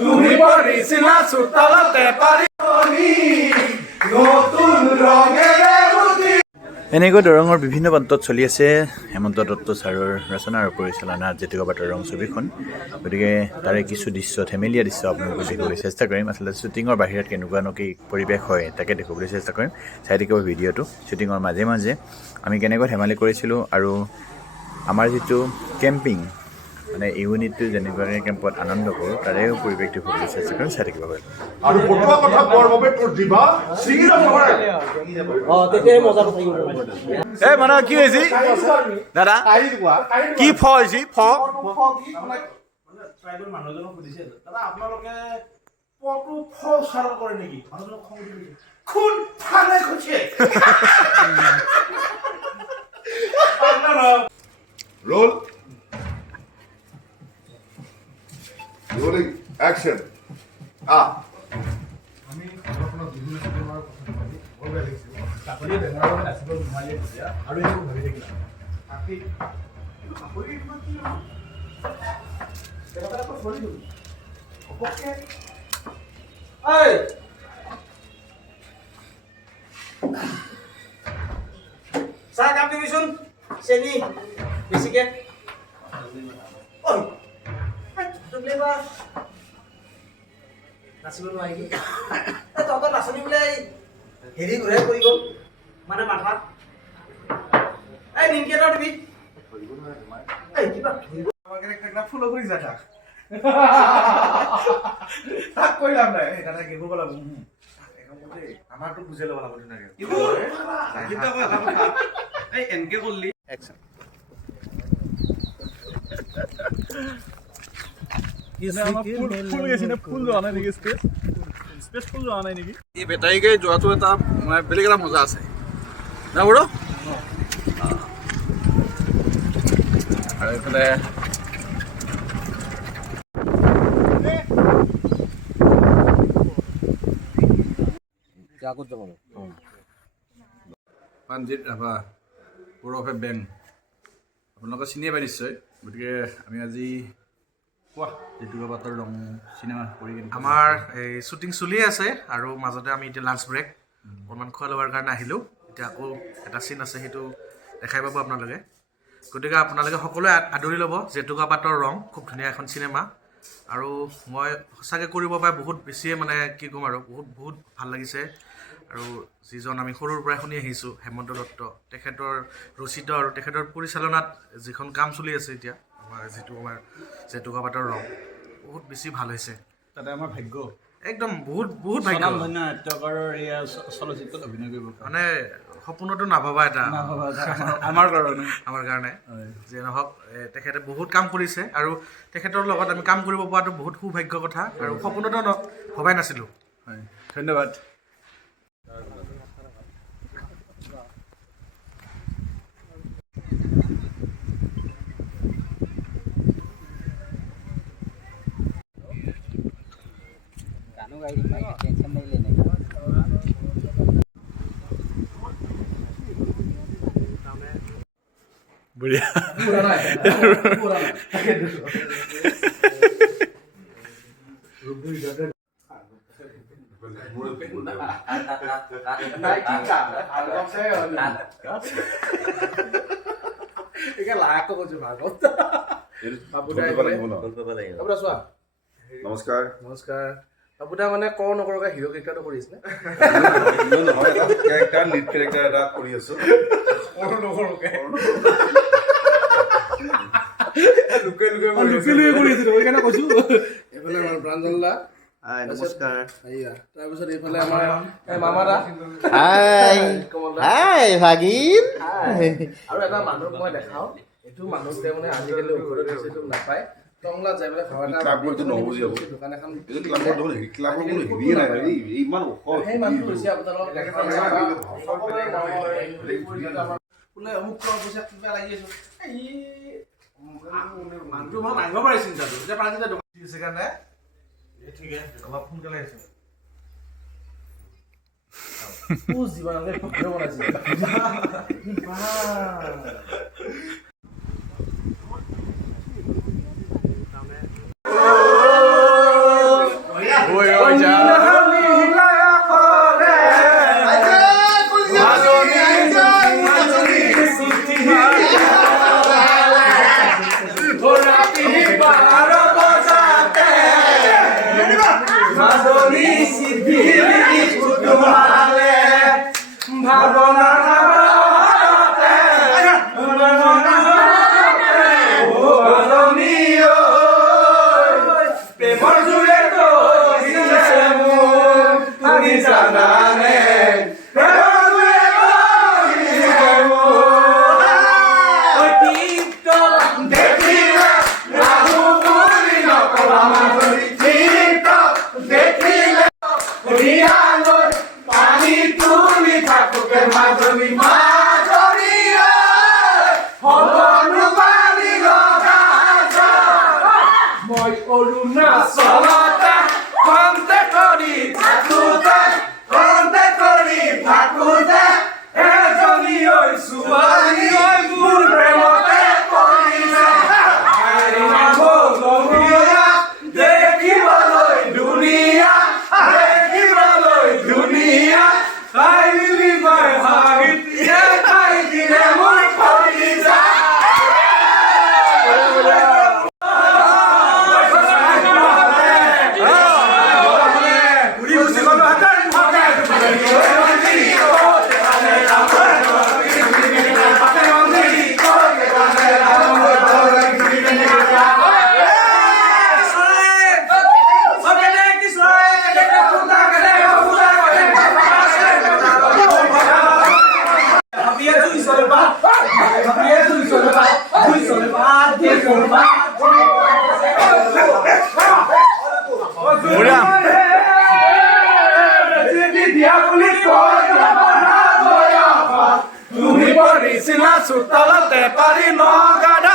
তুমি পড়িছিলা চোতালতে পাৰি নতুন ৰঙেৰে এনেকৈ দৰঙৰ বিভিন্ন প্ৰান্তত চলি আছে হেমন্ত দত্ত ছাৰৰ ৰচনা আৰু পৰিচালনাত জেতুকা পাতৰ ৰং ছবিখন। গতিকে তাৰে কিছু দৃশ্য ধেমেলীয়া দৃশ্য আপোনালোকক দেখিবলৈ চেষ্টা কৰিম। আচলতে শ্বুটিঙৰ বাহিৰত কেনেকুৱানো কি পৰিৱেশ হয় তাকে দেখিবলৈ চেষ্টা কৰিম। চাই থাকিব ভিডিঅ'টো। শ্বুটিঙৰ মাজে মাজে আমি কেনেকৈ ধেমালি কৰিছিলোঁ আৰু আমাৰ যিটো কেম্পিং মানে ইউনিটটো যেনেকুৱাকৈ কেম্পত আনন্দ কৰোঁ তাৰেও পৰিৱেশটো দেখিবলৈ চেষ্টা কৰিম। চাই থাকিব পাৰিম। আৰু বটোৱা কথা কোৱাৰ বাবে তোৰ জিভা ছিঙি যাব পাৰে। তেতিয়াহে মজাটো থাকিব। এই মানে কি হৈছে দাদা কি ফ হৈছে ফ ট্ৰাইবেল মানুহজনক সুধিছে দাদা আপোনালোকে পটু ফ উচ্চাৰণ কৰে নেকি? মানুহজনক খং উঠি গৈছে খুন ফালে খুচে ৰোল ৰোলিং অ্যাকশন আমি ঘৰখনত বিভিন্ন চিনেমাৰ কথা পাতি বৰ বেয়া লাগিছিল। চাকৰি বেমাৰৰ বাবে নাচিব নোৱাৰিলে তেতিয়া আৰু এইবোৰ ভাবি থাকিলা চাকৰি চাকৰি কি তেনেকুৱা চলি গ'ল ঘপককে চাহ কাপ দিবিচোন চেনি বেছিকে নাচিব নোৱাৰিলি তহঁতৰ নাচনি বোলে হেৰি ঘূৰাই পৰি গ'ল মানে মাথা এই নিমকি এটা দিবি কিবা আমাৰ কেৰেক্টাৰটা ফ'ল' কৰি যা তাক কৈ লাভ নাই দাদা কি কৰিব লাগিব আমাৰতো বুজাই ল'ব লাগিব ধুনীয়াকৈ এনকে কৰিলি এই বেটাৰী গাড়ী যোৱাটো এটা মানে বেলেগ এটা মজা আছে না বড়ো আৰু এইফালে পাঞ্জিত ৰাভা ওৰফে বেং আপোনালোকে চিনিয়ে পায় নিশ্চয়। গতিকে আমি আজি জেতুকা পাতৰ ৰং চিনেমা কৰি আমাৰ এই শ্বুটিং চলিয়ে আছে আৰু মাজতে আমি এতিয়া লাঞ্চ ব্ৰেক অকণমান খোৱা লোৱাৰ কাৰণে আহিলোঁ। এতিয়া আকৌ এটা চিন আছে সেইটো দেখাই পাব আপোনালোকে। গতিকে আপোনালোকে সকলোৱে আদৰি ল'ব জেতুকা পাতৰ ৰং খুব ধুনীয়া এখন চিনেমা আৰু মই সঁচাকৈ কৰিব পাই বহুত বেছিয়ে মানে কি ক'ম আৰু বহুত ভাল লাগিছে। আৰু যিজন আমি সৰুৰ পৰাই শুনি আহিছোঁ হেমন্ত দত্ত তেখেতৰ ৰচিত আৰু তেখেতৰ পৰিচালনাত যিখন কাম চলি আছে এতিয়া আমাৰ জেতুকা পাতৰ ৰং বহুত বেছি ভাল হৈছে। তাতে আমাৰ ভাগ্য একদম বহুত ভাগ্য নাট্যকাৰৰ এয়া চলচ্চিত্ৰত অভিনয় কৰিব মানে সপোনতো নাভাবা এটা আমাৰ কাৰণে যে নহওক তেখেতে বহুত কাম কৰিছে আৰু তেখেতৰ লগত আমি কাম কৰিব পৰাটো বহুত সৌভাগ্যৰ কথা আৰু সপোনতো ভবাই নাছিলোঁ। হয় ধন্যবাদ। टेंशन नहीं लेने का बढ़िया নমস্কাৰ নমস্কাৰ বাবুদা মানে কওঁ নকৰাকৈ হিৰ' কেৰেক্টাৰটো কৰিছে নহয় এটা কেৰেক্টাৰ লিড কেৰেক্টাৰ এটা কৰি আছো এইফালে আমাৰ প্ৰাঞ্জল দা नमस्कार তাৰপিছত এইফালে আমাৰ মামা দা हाय भागिन আৰু এটা মানুহ মই দেখাওঁ এইটো মানুহটোৱে মানে আজিকালি ঔষধত এইটো নাপায় টংলা যাই পেলাই ভাওনা ক্লাবটো নহ'বজি হ'ব দোকান এখন ক্লাবৰ কোনো হেৰিয়ে নাই ইমান সেই মানুহটো হৈছে আপোনালোকক দেখা বোলে অমুক পইচা কিবা লাগি আছো মানুহটো মই মাৰিব পাৰি চিন্তাটো এতিয়া প্ৰাঞ্জিতা দোকান দিছে কাৰণে ঠিক আছে অলপ সোনকালে আহিছে তুমি পঢ়িছিলা চোতালতে পাৰি নগাধ